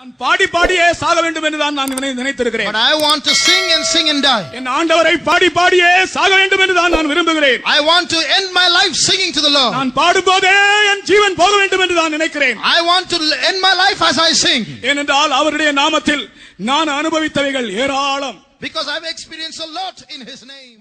நான் பாடி பாடியே சாக வேண்டும் என்றுதான் நான் நினைத்திருக்கிறேன். But I want to sing and sing and die. என் ஆண்டவரை பாடி பாடியே சாக வேண்டும் என்றுதான் நான் விரும்புகிறேன். I want to end my life singing to the Lord. நான் பாடும்போதே என் ஜீவன் போக வேண்டும் என்று நான் நினைக்கிறேன். I want to end my life as I sing. ஏனென்றால் அவருடைய நாமத்தில் நான் அனுபவித்தவைகள் ஏராளம். Because I've experienced a lot in his name.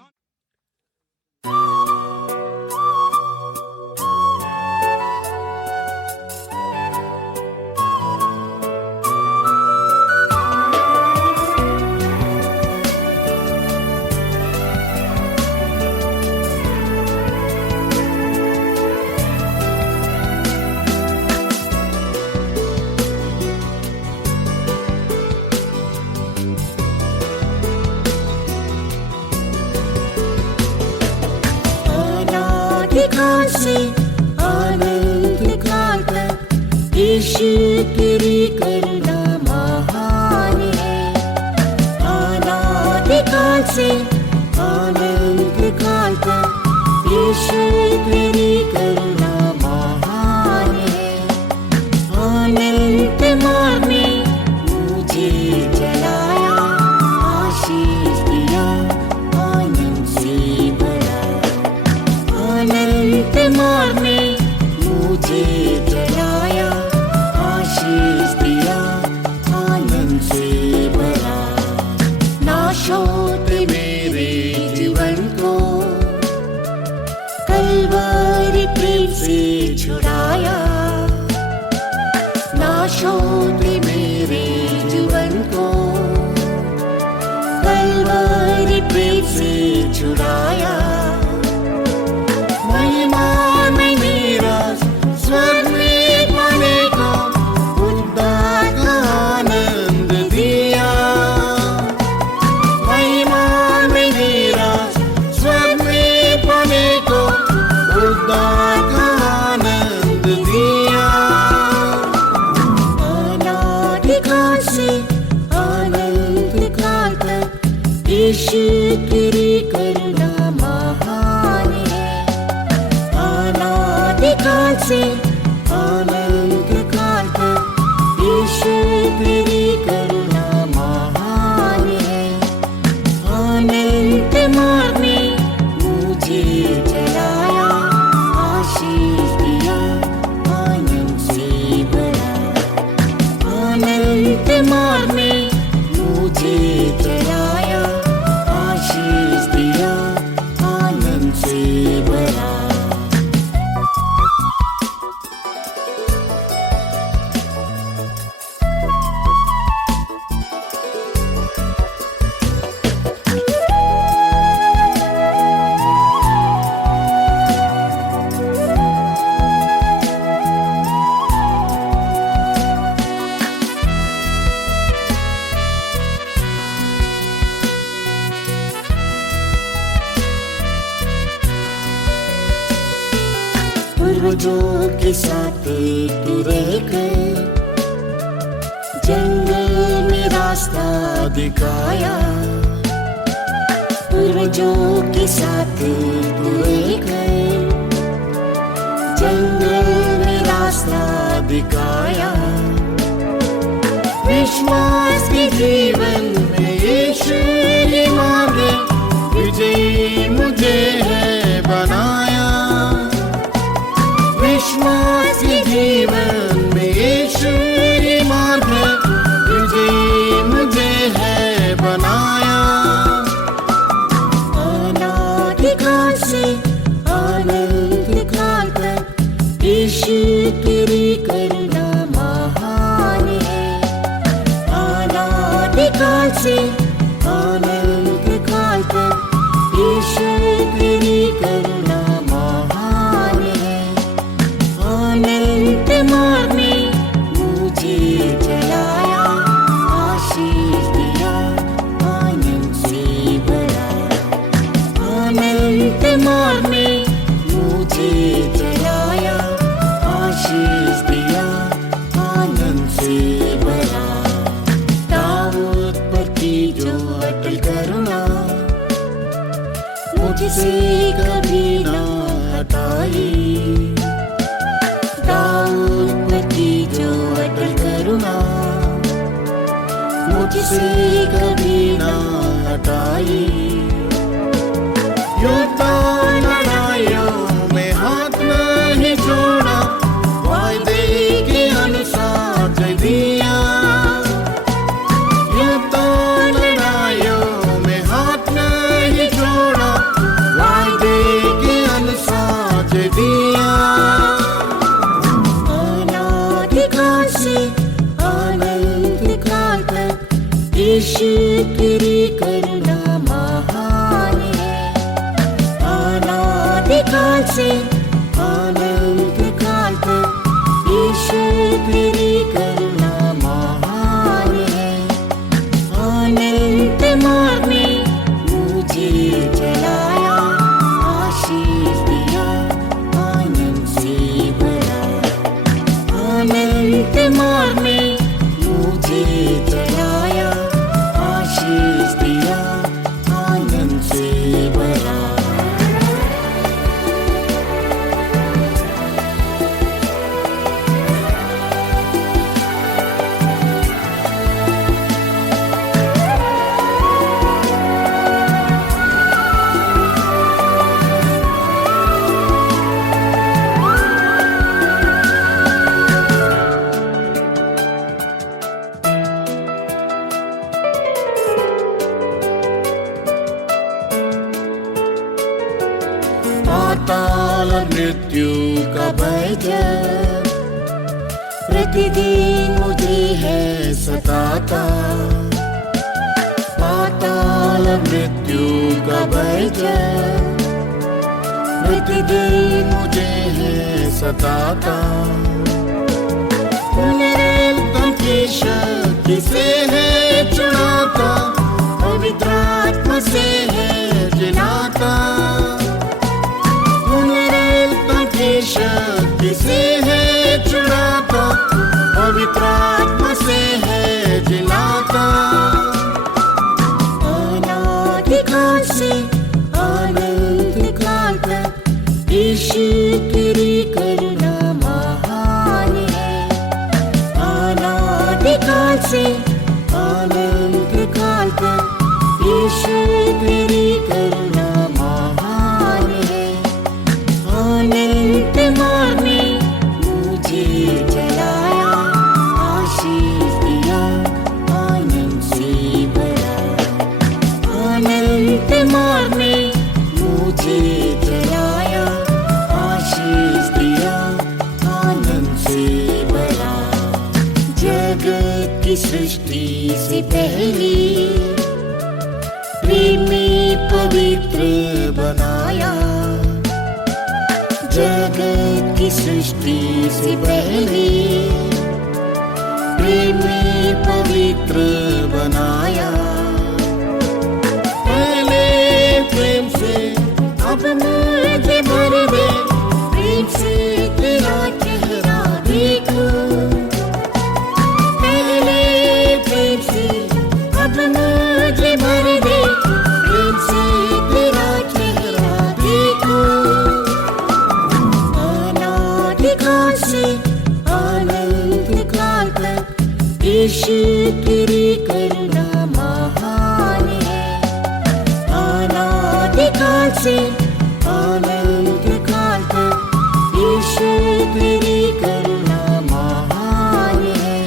यीशु तेरी करुणा महान है। अनादिकाल से अनंत काल तक यीशु तेरी करुणा महान है। अनंत मार्ग में मुझे चलाया, आशीष दिया, आनंद से भरा। अनंत मार्ग में मुझे चलाया, आशीष दिया, आनंद से भरा। नाशों मेरे जीवन को कलवरी प्रेम से छुड़ाया। नाशों मेरे जीवन को कलवरी प्रेम से छुड़ाया। महिमा में मेरा स्वर्ग में पाने को उद्धार का आनंद दिया। महिमा में मेरा स्वर्ग में पाने को उद्धार का आनंद दिया। अनादिकाल से अनंत काल तक यीशु तेरी करुणा महान है। अनादिकाल से अनंत काल तक यीशु तेरी करुणा महान है। अनंत मार्ग में मुझे चलाया, आशीष दिया, आनंद से भरा। अनंत मार्ग में मुझे चलाया, आशीष दिया, आनंद से भरा। पूर्वजों के साथ तू रहकर जंगल में रास्ता दिखाया। पूर्वजों के साथ तू रहकर जंगल में रास्ता दिखाया। विश्वास के जीवन में यीशु ने मार्ग विजयी मुझे है बनाया। विश्वास के जीवन में यीशु ने मार्ग विजयी मुझे है बनाया। अनादिकाल से अनंत काल तक यीशु तेरी करुणा महान है। अनादिकाल से अनंत काल तक यीशु तेरी करुणा महान है। अनंत मार्ग में मुझे चलाया, आशीष दिया, आनंद से भरा। अनंत मार्ग में मुझे चलाया, आशीष दिया, आनंद से भरा। दाऊद पर की जो अटल करुणा मुझसे कभी मुझसे कभी ना हटाई। युद्धों लड़ाइयों में हाथ नहीं जोड़ा, वायदे के अनुसार दिया। युद्धों लड़ाइयों में हाथ नहीं जोड़ा, वायदे के अनुसार दिया। अनादिकाल से अनंत काल तक यीशु तेरी करुणा महान है। अनादिकाल से अनंत काल तक यीशु तेरी करुणा महान है। अनंत मार्ग में मुझे चलाया, आशीष दिया, आनंद से भरा। अनंत मार्ग में मुझे चलाया, आशीष दिया, आनंद से भरा। पाताल मृत्यु का भय जब प्रतिदिन मुझे है सताता। पाताल मृत्यु का भय जब प्रतिदिन मुझे है सताता। पुनरुत्थान की शक्ति से है चुनाता, पवित्र आत्मा से है जिलाता। शक्ति से है चुनाता, पवित्र आत्मा से है जिलाता। अनादिकाल से अनंत काल तक यीशु तेरी करुणा महान है। अनादिकाल से अनंत काल तक यीशु तेरी करुणा महान है। अनंत मार्ग में मुझे चलाया, आशीष दिया, आनंद से भरा। अनंत मार्ग में मुझे चलाया, आशीष दिया, आनंद से भरा। जगत की सृष्टि से पहले प्रेम में पवित्र बनाया। जगत की सृष्टि से पहले प्रेम में पवित्र बनाया। पहले प्रेम से अब मुझे भर दे, प्रेम से तेरा चेहरा देखो। पहले प्रेम से अब मुझे भर दे, प्रेम से तेरा चेहरा देखो। अनादिकाल से अनंत काल तक यीशु तेरी करुणा महान है। अनादिकाल से अनंत काल तक यीशु तेरी करुणा महान है।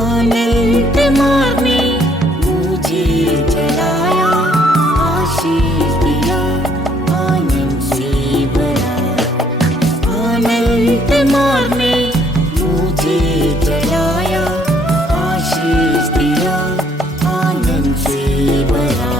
अनंत मार्ग में मुझे चलाया, आशीष दिया, आनंद से भरा। अनंत मार्ग में मुझे चलाया, आशीष दिया, आनंद से भरा।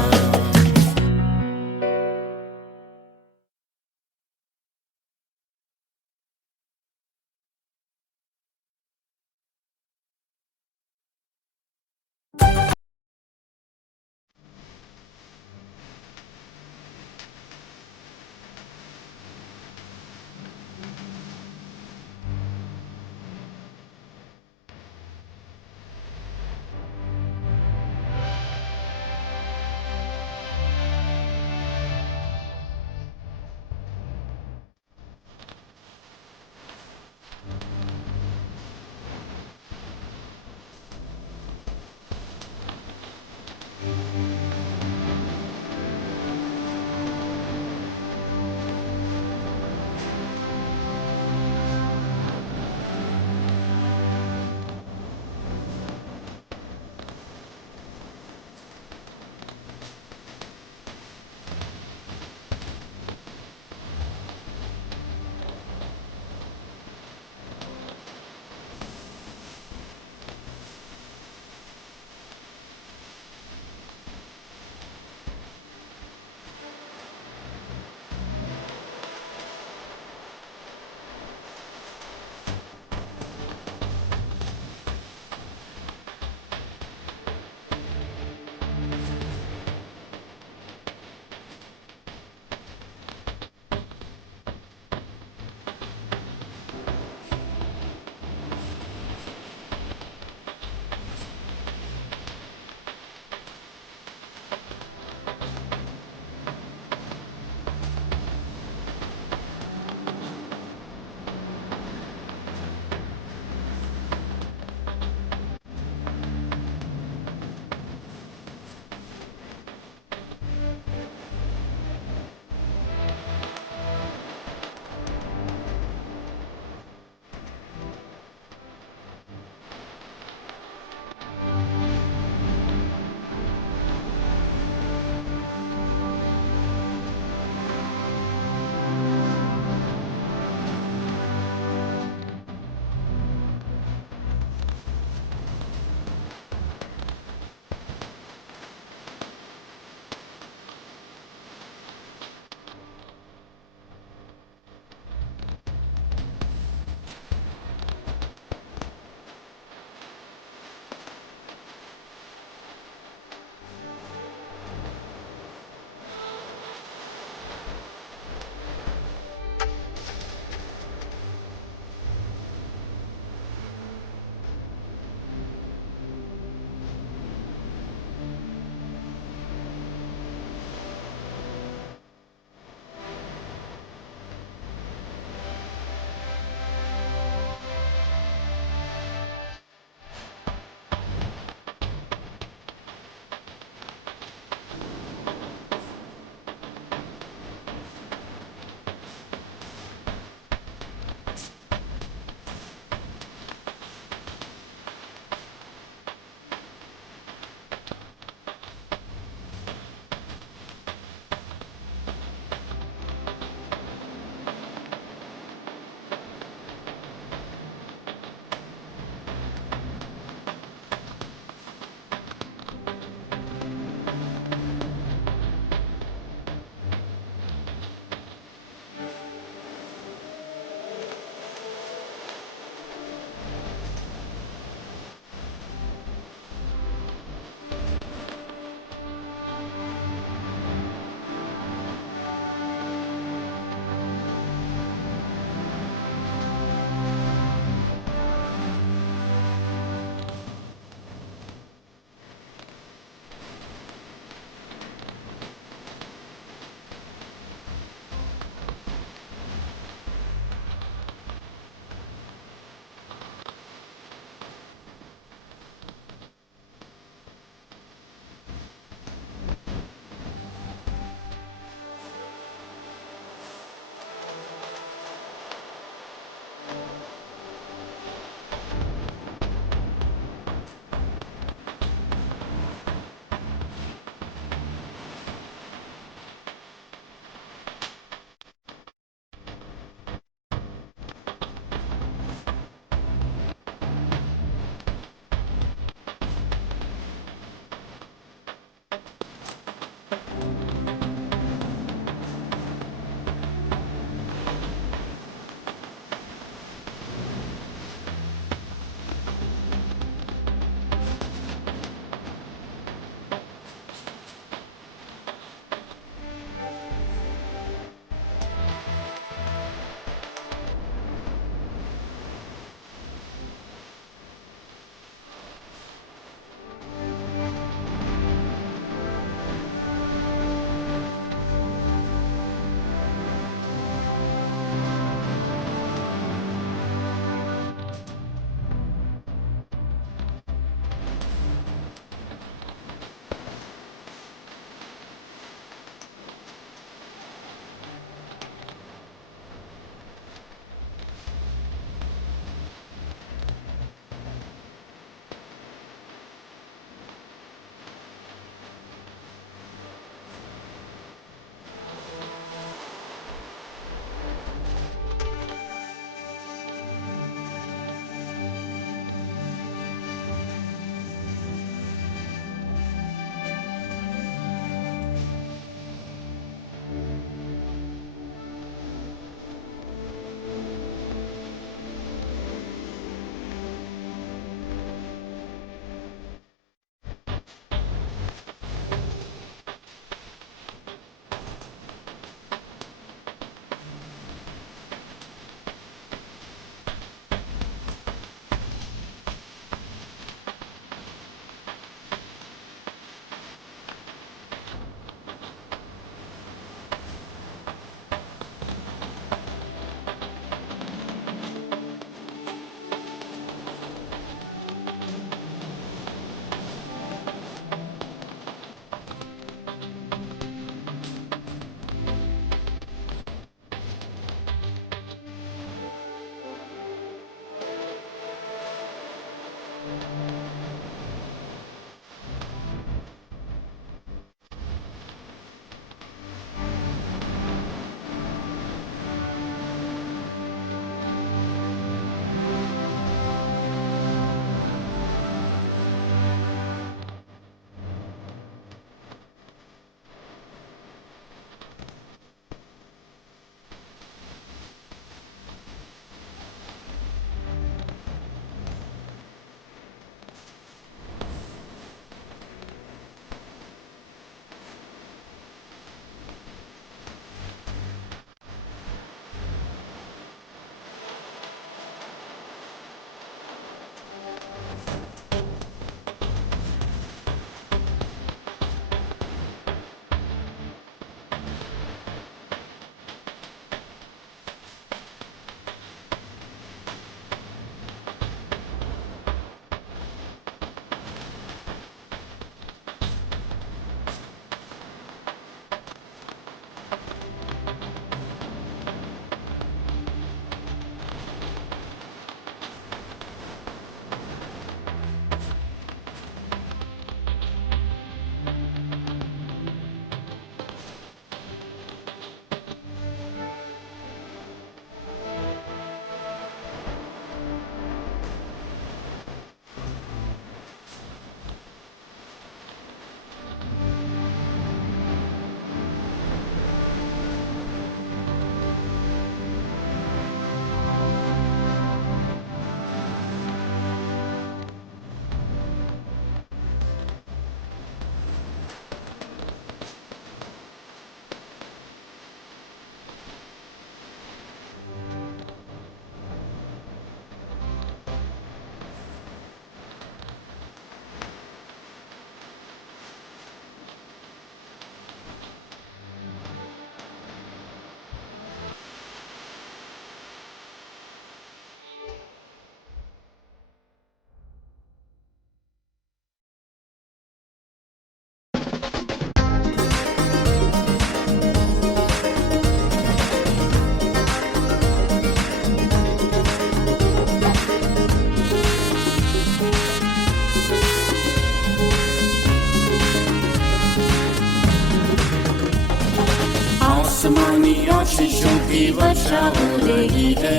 आशीषों की वर्षा हो रही है।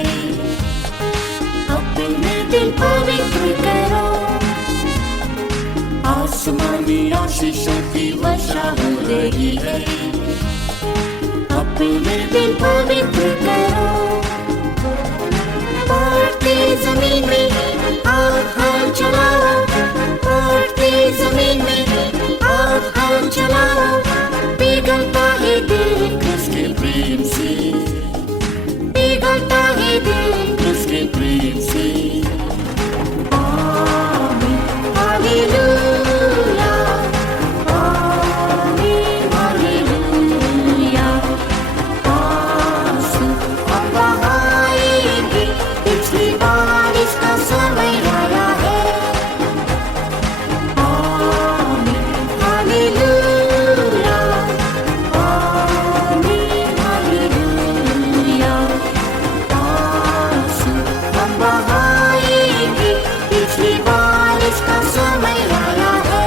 अपने दिल पवित्र करो, आसमानी आशीषों की वर्षा हो रही है। अपने दिल पवित्र करो, बढ़ती जमीन में आग चलाओ, बढ़ती जमीन में आग चलाओ, पिघलता है दिल उसके प्रेम से, पिघलता है दिल उसके प्रेम से। आमीन हालेलुया, आमीन हालेलुया। आंसू हम बहाएंगे, पिछली बारिश का समय आया है। आमीन हालेलुया, आमीन हालेलुया। आंसू हम बहाएंगे, पिछली बारिश का समय आया है।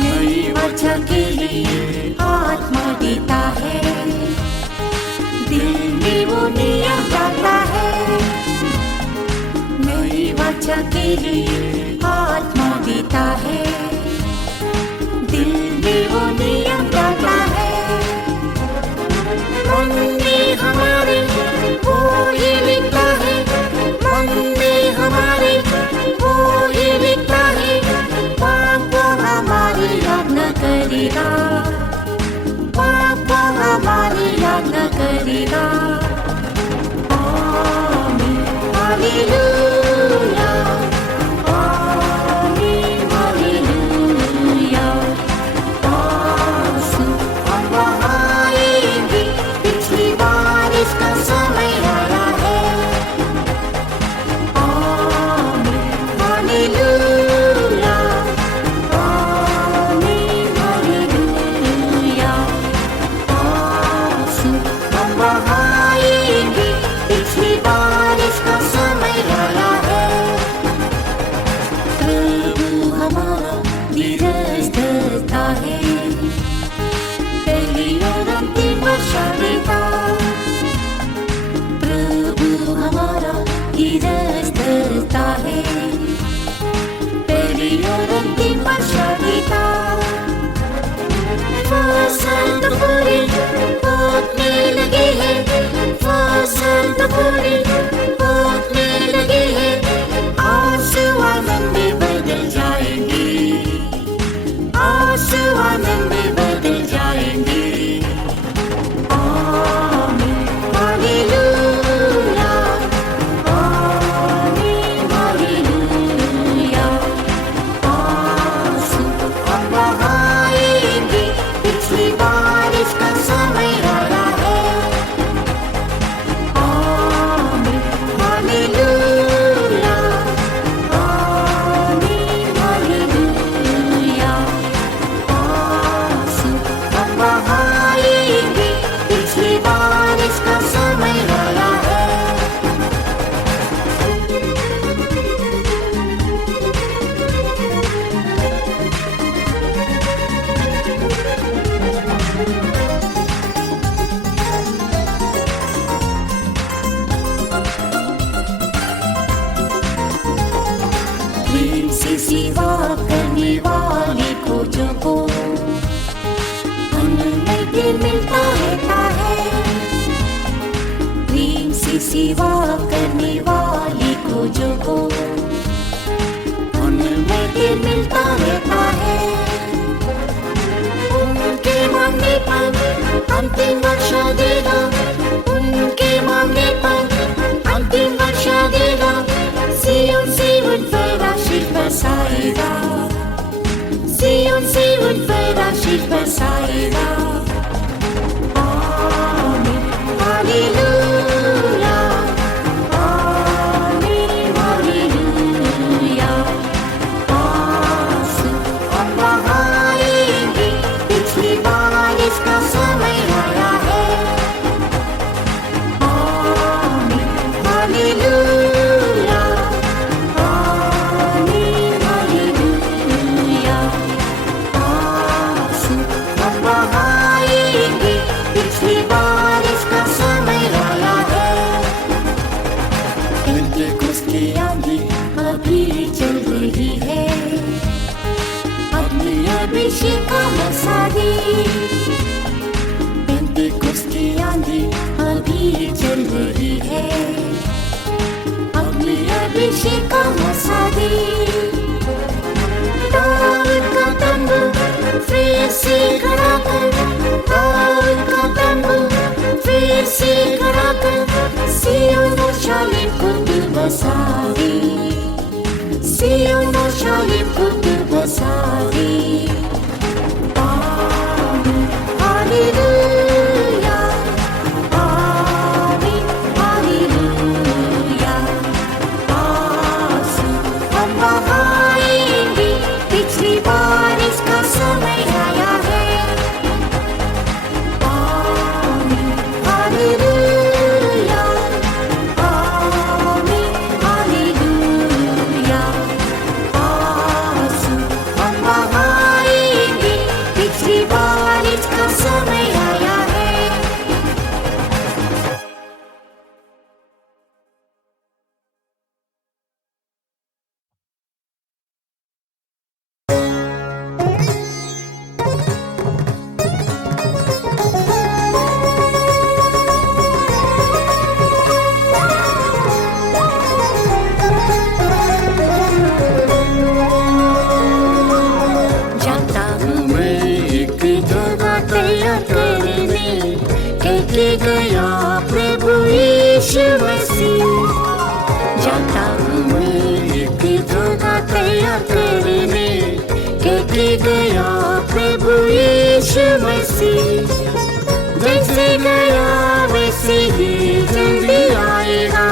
नई वाचा के लिए आत्मा देता है, दिल में वो नियम डालता है। नई वाचा के लिए आत्मा देता है, दिल में वो नियम डालता है। मन में हमारे वो ही लिखता है, मन में हमारे वो ही लिखता है। पापों हमारी याद न करेगा, पापों हमारी याद न करेगा। आमीन हालेलुया, आमीन हालेलुया। आंसू हम बहाएंगे, पिछली बारिश का समय आया है। आमीन हालेलुया, आमीन हालेलुया। आंसू हम बहाएंगे, पिछली बारिश का समय आया है। प्रभु हमारा धीरज धरता है, पहली और अंतिम वर्षा देता। प्रभु हमारा धीरज धरता है, पहली और अंतिम वर्षा देता। फसल तो पूरी पोतने लगी है, फसल तो पूरी पोतने लगी है। आंसू आनंद में बदल जाएंगे, आंसू आनंद में बदल जाएंगे। आमीन हालेलुया, आमीन हालेलुया। आंसू हम बहाएंगे, पिछली बारिश का समय आया है। आमीन हालेलुया, आमीन हालेलुया। आंसू हम बहाएंगे, पिछली बारिश का समय आया है। प्रेम से सेवा करने वाले खोजों को उनमें दिल मिलता रहता है। प्रेम से सेवा करने वाले खोजों को उनमें दिल मिलता रहता है। उनके मांगने पर अंतिम वर्षा देगा, उनके मांगने पर अंतिम वर्षा देगा। सियोन से उन पर आशीष बरसाएगा, सियोन से उन पर आशीष बरसाएगा। आमीन हालेलुया, आमीन हालेलुया। आंसू हम बहाएंगे, पिछली पेंटिकोस्ट की आंधी अभी चल रही है, अपने अभिषेक का मसादे। दाऊद का तंबू फिर से खड़ा कर, दाऊद का तंबू फिर से खड़ा कर, सिय्योन और शालेम को तू बसा दे, सिय्योन और शालेम को तू बसा दे। आमीन हालेलुया, आमीन हालेलुया। आंसू हम बहाएंगे, पिछली बारिश का समय आया है। आमीन हालेलुया, आमीन हालेलुया। आंसू हम बहाएंगे, पिछली बारिश का समय आया है। जाता हूँ मैं एक जगह तैयार करने, कह के गया प्रभु यीशु मसीह। जाता हूँ मैं एक जगह तैयार करने, कह के गया प्रभु यीशु मसीह। जैसे गया वैसे ही जल्दी आएगा,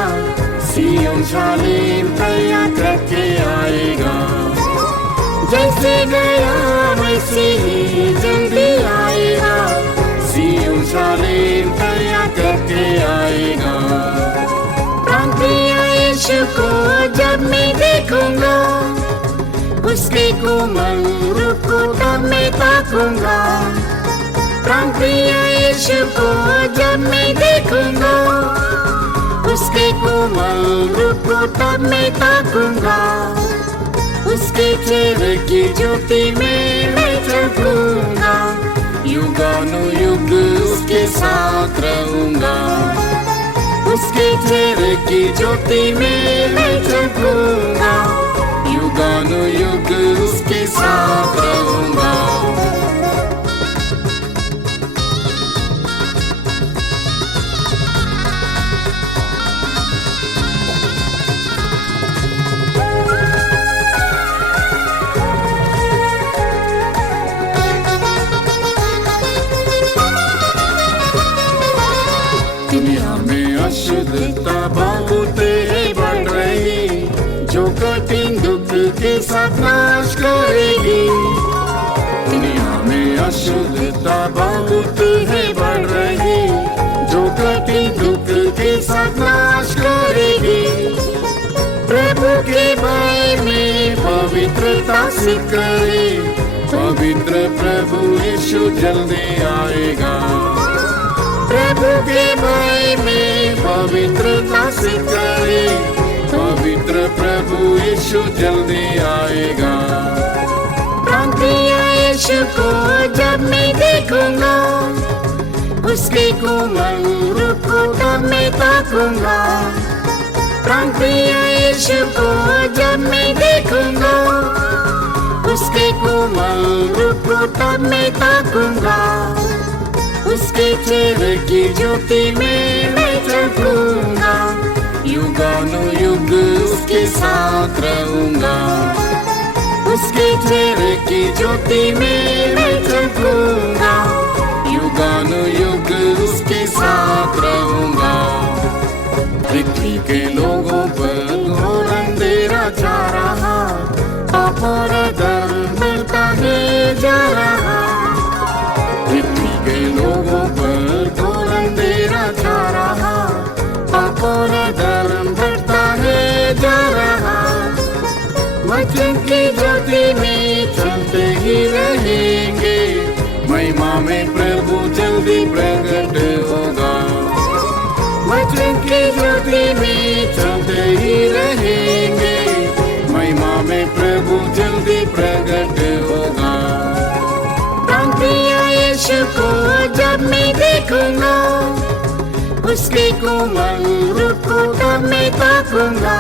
सिय्योन शालेम तैयार करके आएगा। जैसे गया वैसे ही जल्दी आएगा, सिय्योन शालेम तैयार करके आएगा। प्राण प्रिय यीशु को जब मैं देखूंगा, उसके कोमल रूप को तब मैं ताकूंगा। प्राण प्रिय यीशु को जब मैं देखूंगा, उसके कोमल रूप को तब मैं ताकूंगा। उसके चेहरे की ज्योति में मैं चमकूंगा, युगानुयुग उसके साथ रहूंगा। उसके चेहरे की ज्योति में मैं चमकूंगा, युगानुयुग उसके साथ रहूंगा। दुनिया में अशुद्धता बहुत बढ़ रही, जो कठिन दुख के साथ नाश करेगी। दुनिया में अशुद्धता बहुत बढ़ रही, जो कठिन दुख के साथ नाश करेगी। प्रभु के भय में पवित्रता से करे, पवित्र प्रभु यीशु जल्दी आएगा। प्रभु के भय में पवित्रता से करे, पवित्र प्रभु यीशु जल्दी आएगा। प्राण प्रिय यीशु को जब मैं देखूंगा, उसके कोमल रूप को तब मैं ताकूंगा। प्राण प्रिय यीशु को जब मैं देखूंगा, उसके कोमल रूप को तब मैं ताकूंगा। उसके चेहरे की ज्योति में मैं चमकूंगा, युगानुयुग उसके साथ रहूंगा। उसके चेहरे की ज्योति में मैं चमकूंगा, युगानुयुग उसके साथ रहूंगा। पृथ्वी के लोगों पर घोर अंधेरा छा रहा, पाप और अधर्म बढ़ता है जा रहा। पृथ्वी के लोगों पर घोर अंधेरा छा रहा, पाप और अधर्म बढ़ता है जा रहा। वचन की ज्योति में चलते ही रहेंगे, महिमा में प्रभु जल्दी प्रकट होगा। वचन की ज्योति में चलते ही रहेंगे, महिमा में प्रभु जल्दी प्रकट होगा। प्राण प्रिय उसके कोमल रूप को तब मैं ताकूंगा,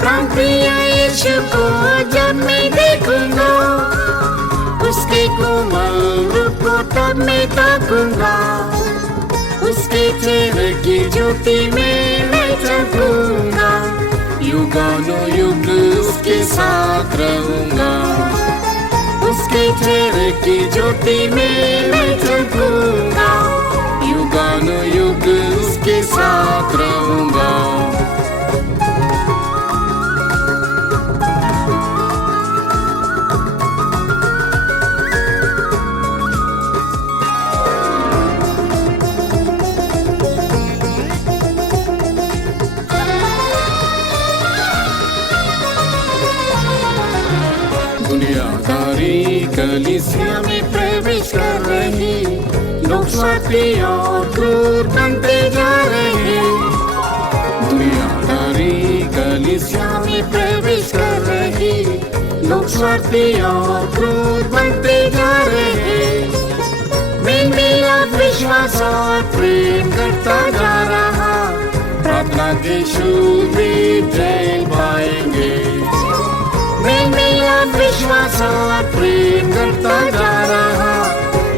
प्राणप्रिय यीशु को जब मैं देखूंगा, उसके कोमल रूप को तब मैं ताकूंगा, उसके चेहरे की ज्योति में मैं चमकूंगा, युगानुयुग उसके साथ रहूंगा, उसके चेहरे की ज्योति में मैं चमकूंगा, युगानुयुग उसके साथ रहूंगा। दुनियादारी कलीसिया में प्रवेश कर रही, लोग स्वार्थी और क्रूर बनते जा रहे। दुनियादारी कलीसिया में प्रवेश कर रही, लोग स्वार्थी और क्रूर बनते जा रहे। मैं मेरा विश्वास और प्रेम करता जा रहा, प्रार्थना के शुभ जय पाएंगे। मैं मेरा विश्वास और प्रेम करता जा रहा,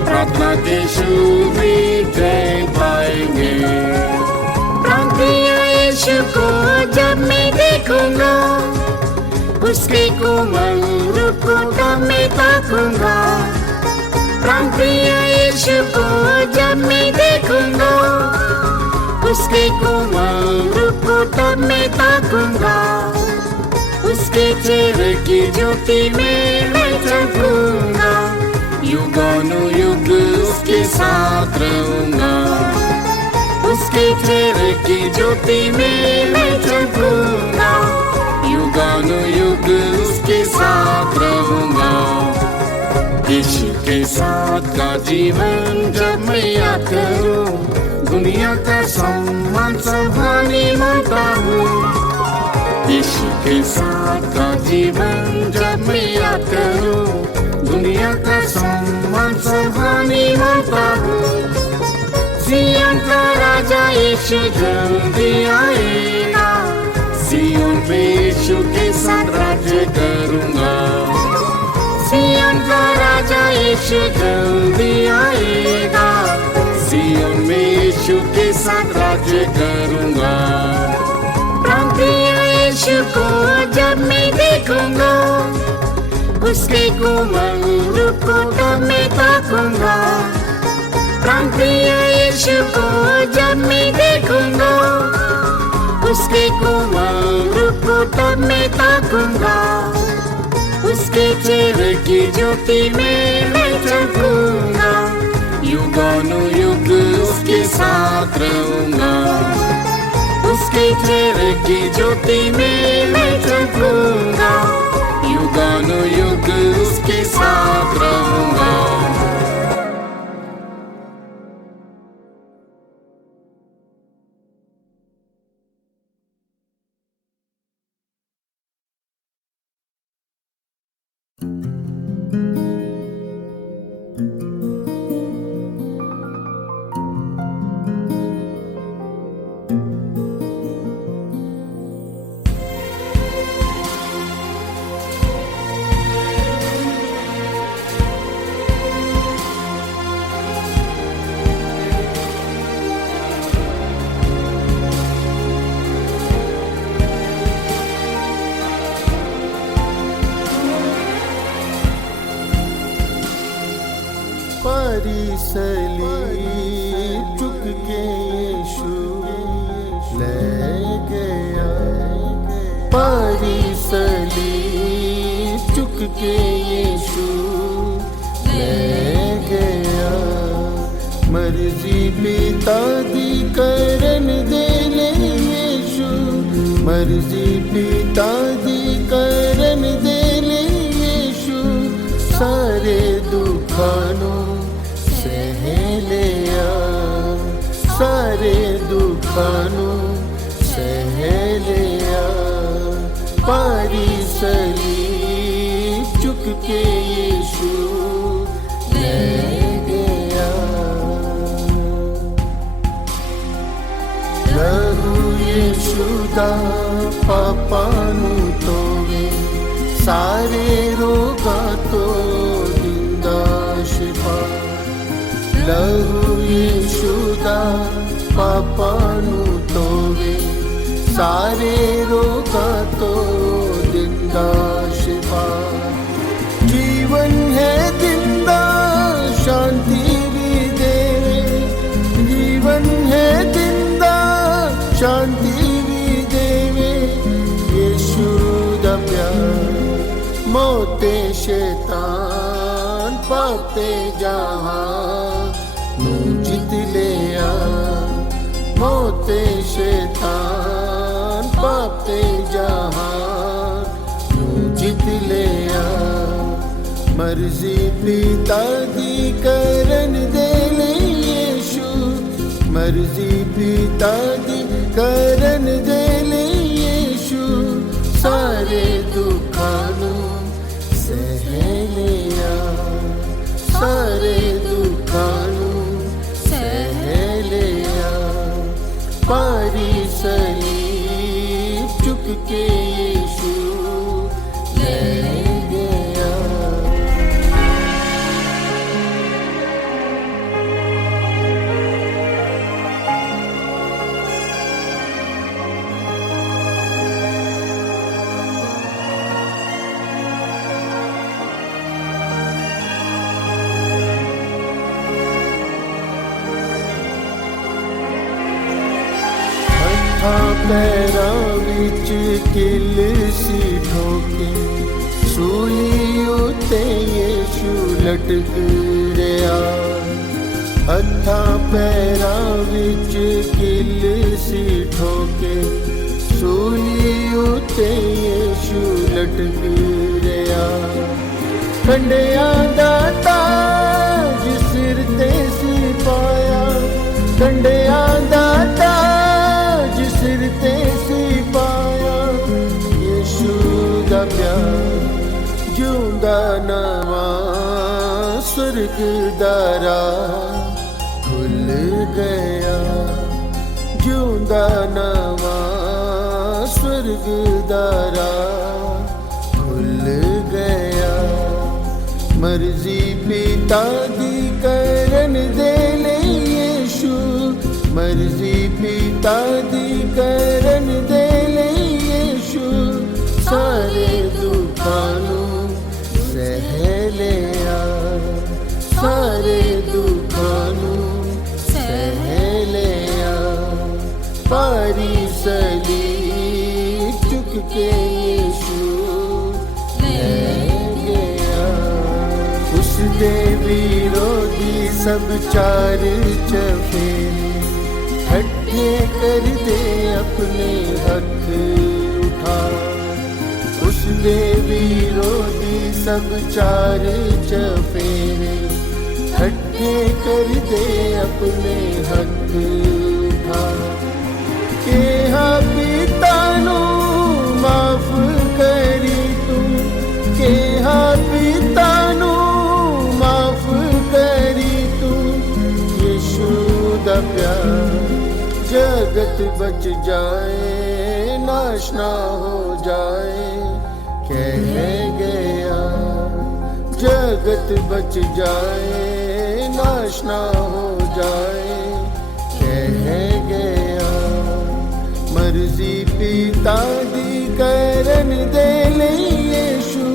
प्रार्थना के शुभ जय पाएंगे। प्राणप्रिय यीशु को जब मैं देखूंगा, उसके कोमल रूप को तब मैं ताकूंगा, प्राणप्रिय यीशु को जब मैं देखूंगा, उसके कोमल रूप को तब मैं ताकूंगा, उसके चेहरे की ज्योति में मैं चमकूंगा, युगानुयुग उसके साथ रहूंगा, उसके चेहरे की ज्योति में मैं चमकूंगा, युगानुयुग उसके साथ रहूंगा। यीशु के साथ का जीवन जब मैं याद करूं, दुनिया का सम्मान सब हानि मानता हूँ। यीशु के साथ का जीवन जब मैं याद करूं, दुनिया का सम्मान सब हानि मानता हूँ। सिय्योन का राजा यीशु जल्दी आएगा, सिय्योन पे यीशु के साथ राज्य करूंगा। सिय्योन का राजा यीशु जल्दी आएगा, सिय्योन में यीशु के साथ राज्य करूंगा। प्राणप्रिय यीशु को जब मैं देखूंगा, उसके कोमल रूप को तब मैं ताकूंगा, प्राणप्रिय यीशु को जब मैं देखूंगा, उसके कोमल रूप को तब मैं ताकूंगा, उसके चेहरे की ज्योति में मैं चमकूंगा, युगानुयुग उसके साथ रहूंगा, उसके चेहरे की ज्योति में मैं चमकूंगा, युगानुयुग उसके साथ रहूंगा। परिसली चुक के यीशु ले गया, परिसली चुक के यीशु ले गया, मर्जी पिता दी करन दे ले यीशु, मर्जी पिता दी करन दे ले यीशु, सारे दुखानों लिया, सारे दुखानों सह लिया, परिसली चुक के यीशु ले गया। ਯੀਸ਼ੂ ਦਾ ਪਾਪਾਂ ਨੂੰ ਧੋਵੇ, ਸਾਰੇ ਰੋਗਾਂ ਤੋਂ ਦਿੰਦਾ ਸ਼ਿਫਾ। ਲਹੂ ਯੀਸ਼ੂ ਦਾ ਪਾਪਾਂ ਨੂੰ ਧੋਵੇ, ਸਾਰੇ ਰੋਗਾਂ ਤੋਂ ਦਿੰਦਾ ਸ਼ਿਫਾ। ਜੀਵਨ ਹੈ ਦਿੰਦਾ, ਸ਼ਾਂਤੀ ਵੀ ਦੇਵੇ, ਜੀਵਨ ਹੈ ਦਿੰਦਾ, ਸ਼ਾਂਤੀ ਵੀ ਦੇਵੇ। ਯੀਸ਼ੂ ਦਾ ਪਿਆਰ ਮੋਤੇ ਸ਼ੈਤਾਨ ਪਾਤੇ ਜਹਾਂ ਨੂੰ ਜਿੱਤ ਲਿਆ, ਮੋਤੇ ਸ਼ੈਤਾਨ ਪਾਤੇ ਜਹਾਂ ਨੂੰ ਜਿੱਤ ਲਿਆ। ਮਰਜ਼ੀ ਪਿਤਾ ਦੀ ਕਰਨ ਦੇ ਲਈ ਯੀਸ਼ੂ, ਮਰਜ਼ੀ ਪਿਤਾ ਦੀ ਕਰਨ ਦੇ ਲਈ ਯੀਸ਼ੂ ਸਾਰੇ ਦੁੱਖਾਂ ਨੂੰ ਸਹਿ ਲਿਆ, ਸਾਰੇ ਦੁੱਖਾਂ ਨੂੰ ਸਹਿ ਲਿਆ। ਭਾਰੀ ਸਲੀਬ ਚੁੱਕ ਕੇ ਯੀਸ਼ੂ ਲੈ ਗਿਆ। ਪੈਰਾਂ ਵਿੱਚ ਕਿਲ ਸੀ ਠੋਕੇ, ਸੂਲੀ ਉੱਤੇ ਯੀਸ਼ੂ ਲਟਕ ਰਿਹਾ। ਹੱਥਾਂ ਪੈਰਾਂ ਵਿੱਚ ਕਿਲ ਸੀ ਠੋਕੇ, ਸੂਲੀ ਉੱਤੇ ਯੀਸ਼ੂ ਲਟਕ ਰਿਹਾ। ਕੰਡਿਆਂ ਦਾ ਤਾਜ ਸਿਰ ਤੇ ਸੀ ਪਾਇਆ, ਕੰਡਿਆਂ ਦਾ ਤਾਜ ਸਿਰ ਤੇ ਸੀ ਪਾਇਆ। ਯੀਸ਼ੂ ਦਾ ਪਿਆਰ ਜਿਉਂਦਾ ਨਵਾਂ ਸਵਰਗ ਦਾ ਰਾਹ ਖੁੱਲ ਗਿਆ, ਜਿਉਂਦਾ ਨਵਾਂ ਸਵਰਗ ਦਾ ਰਾਹ ਖੁੱਲ ਗਿਆ। ਮਰਜ਼ੀ ਪਿਤਾ ਦੀ ਕਰਨ ਦੇ ਲਈ ਯੀਸ਼ੂ, ਮਰਜ਼ੀ ਪਿਤਾ ਦੀ ਕਰਨ ਦੇ ਲਈ ਯੀਸ਼ੂ ਸਾਰੇ ਦੁੱਖਾਂ ਨੂੰ ਸਹਿ ਲਿਆ, ਸਾਰੇ ਦੁੱਖਾਂ ਨੂੰ ਸਹਿ ਲਿਆ। ਭਾਰੀ ਸਲੀਬ ਚੁੱਕ ਕੇ ਯੀਸ਼ੂ ਲੈ ਗਿਆ। ਉਸ ਦੇ ਵਿਰੋਧੀ ਸਭ ਚਾਰ ਚਫੇਰੇ इकट्ठे कर दे अपने हथ उठा। उसने विरोधी सब चार चफेरे इकट्ठे कर दे अपने हथ उठा। केहा पिता नू माफ करी तू, केहा पिता नू माफ करी तू। यीशु दा प्यार जगत बच जाए, नाश ना हो जाए, कह गया। जगत बच जाए, नाश ना हो जाए, कह गया। मर्जी पिता दी करन दे लई यीशु,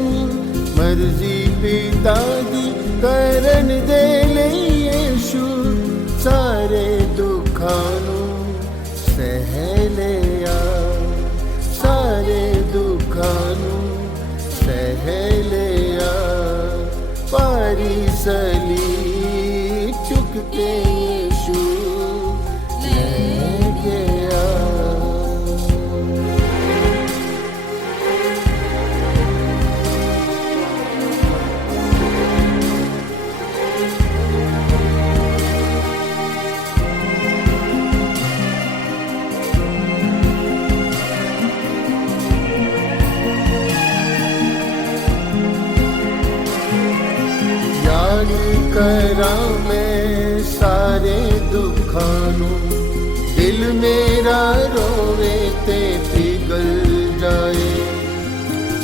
मर्जी पिता दी करन दे लई यीशु। सारे दुखां नू सह लिया, सारे दुखां नू सह लिया। भारी सलीब चुक के यीशु ले गया। करा मैं सारे दुखां नू, दिल मेरा रोवे ते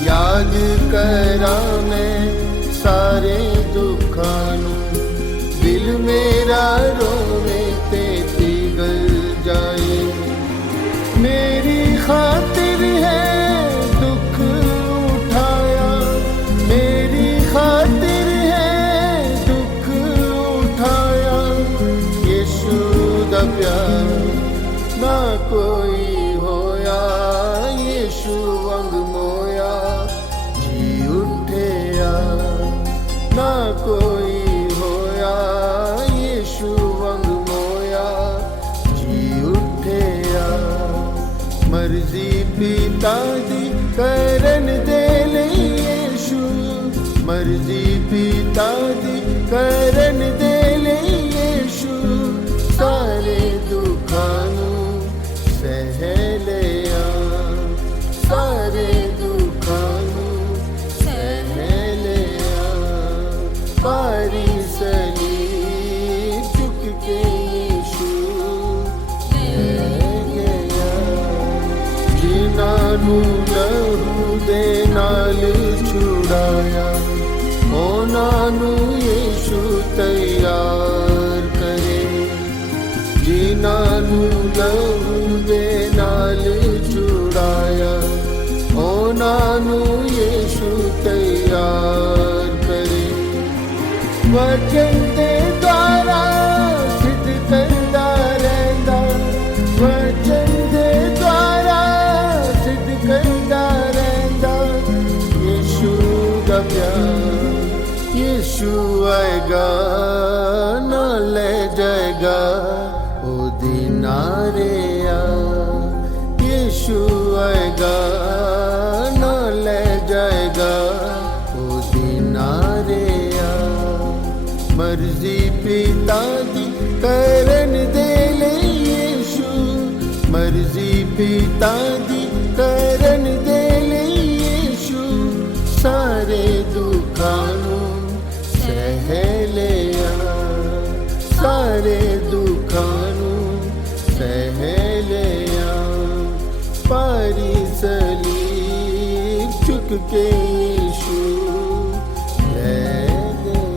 याद करा मैं सारे दुखां नूं, दिल मेरा रोवे ते पिघल जाए। मेरी खातिर है दुख उठाया, मेरी खातिर है दुख उठाया। यीशु दा प्यार ना कोई होया, यीशु वांग मोया जी उठिया। ना कोई होया, यीशु वांग मोया जी उठिया। मर्जी पिता दी करन दे लई यीशु, मर्जी पिता दी करन दे लई यीशु। सारे दुखां नूं सह लिया, सारे दुखां नूं सह लिया। भारी सलीब चुक के यीशु ले गया। जिन्हां नूं लहू दे नाल छुड़ाया, उन्हां नूं यीशु तैयार करे। जिन्हां नूं लहू दे नाल छुड़ाया, उन्हां नूं यीशु तैयार करे। वचन दे द्वारा सिद्ध करदा रहिंदा, वचन दे द्वारा सिद्ध करदा रहिंदा। यीशु दा प्यार, यीशु आएगा ना ले जाएगा ओ दिनारे आ। यीशु आएगा ना ले जाएगा ओ दिनारे आ। मर्जी पिता दी करन दे ले यीशु, मर्जी पिता दी करन दे ले यीशु। सारे दुखां नूं सह लिया, सारे दुखां नूं सह लिया। भारी सलीब चुक के यीशु ले गया।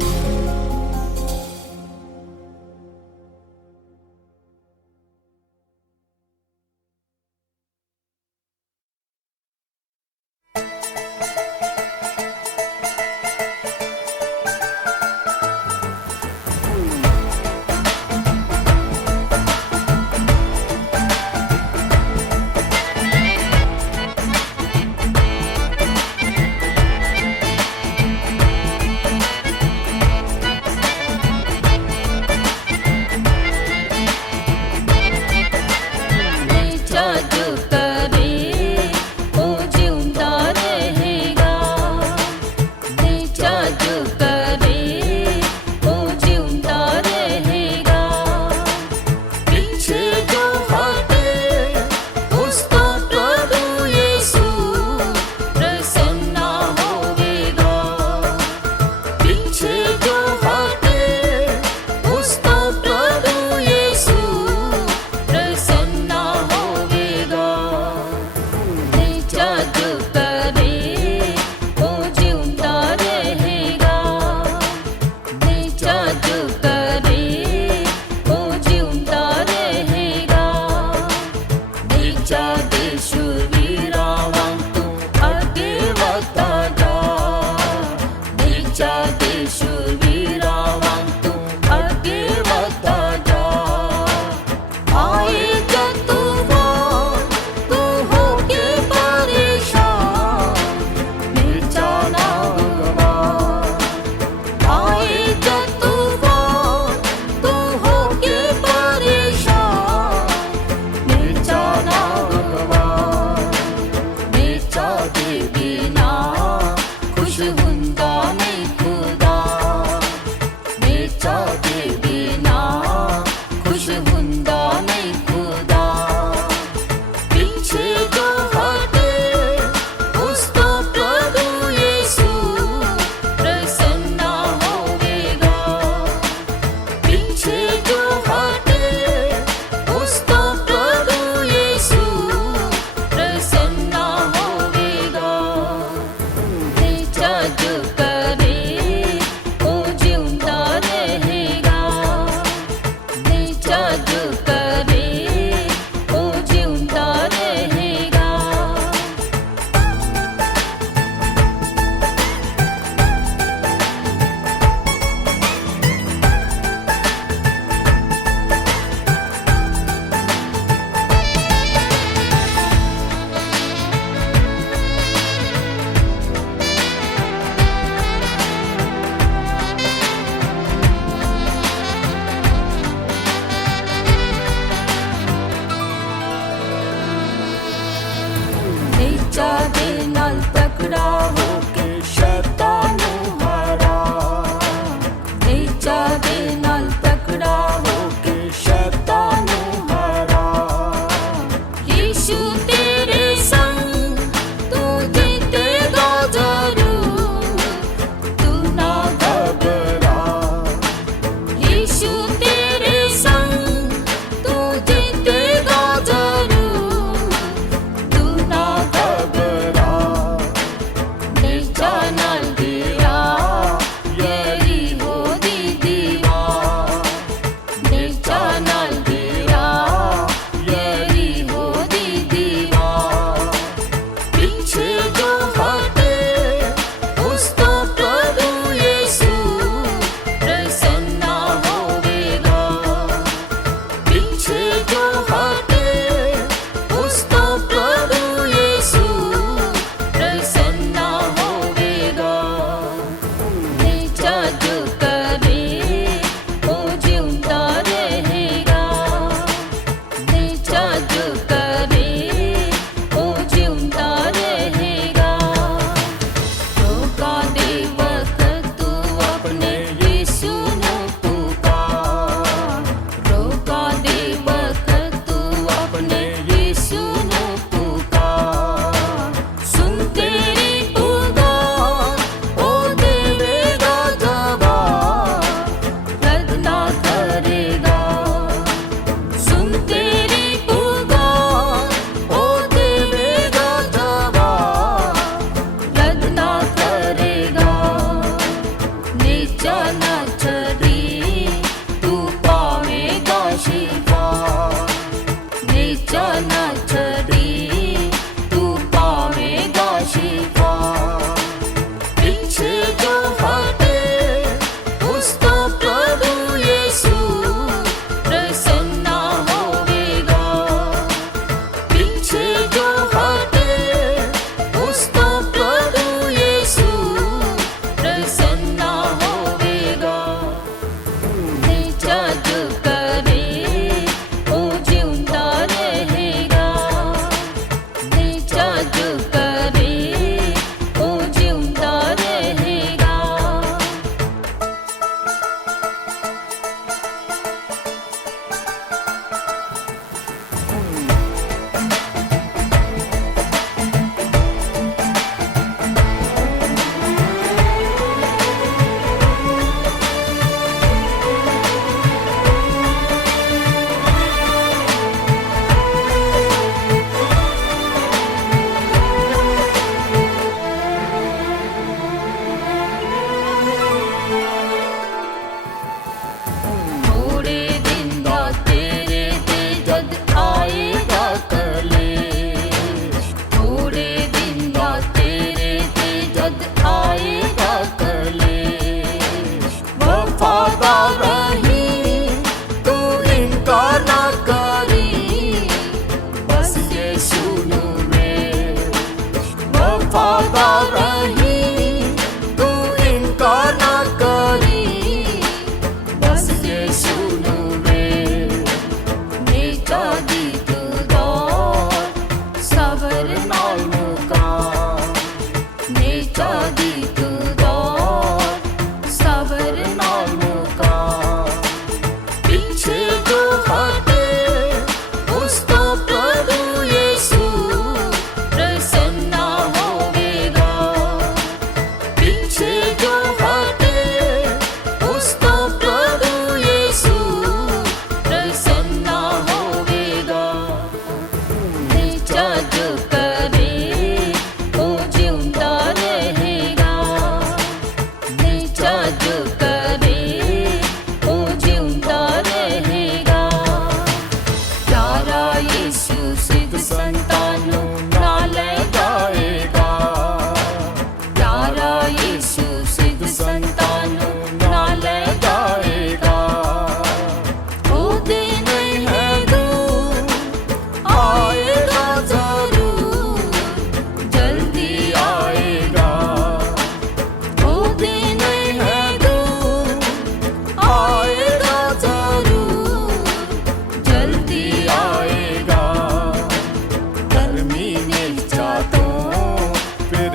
रही, तू इनकार ना करी, बस यीशु नुवे नेचा दी तू दौर, सबर नाल मुका नेचा दी तू दौर, सबर नाल मुका पीछे जो हटे उस तो प्रभु यीशु प्रसन्न होवेगा, पीछे जो हटे उस तो प्रभु यीशु प्रसन्न होवेगा, नेचा जो करे वो जिंदा रहेगा, नेचा जो करे वो जिंदा रहेगा, प्यारा यीशु सिद्ध संतानों नाल गाएगा, प्यारा यीशु सिद्ध संतानों नाल गाएगा, वो दिन है दूर आएगा जरूर, जल्दी आएगा, वो दिन है दूर आएगा जरूर, जल्दी आएगा, गर्मी नहीं चाहता फिर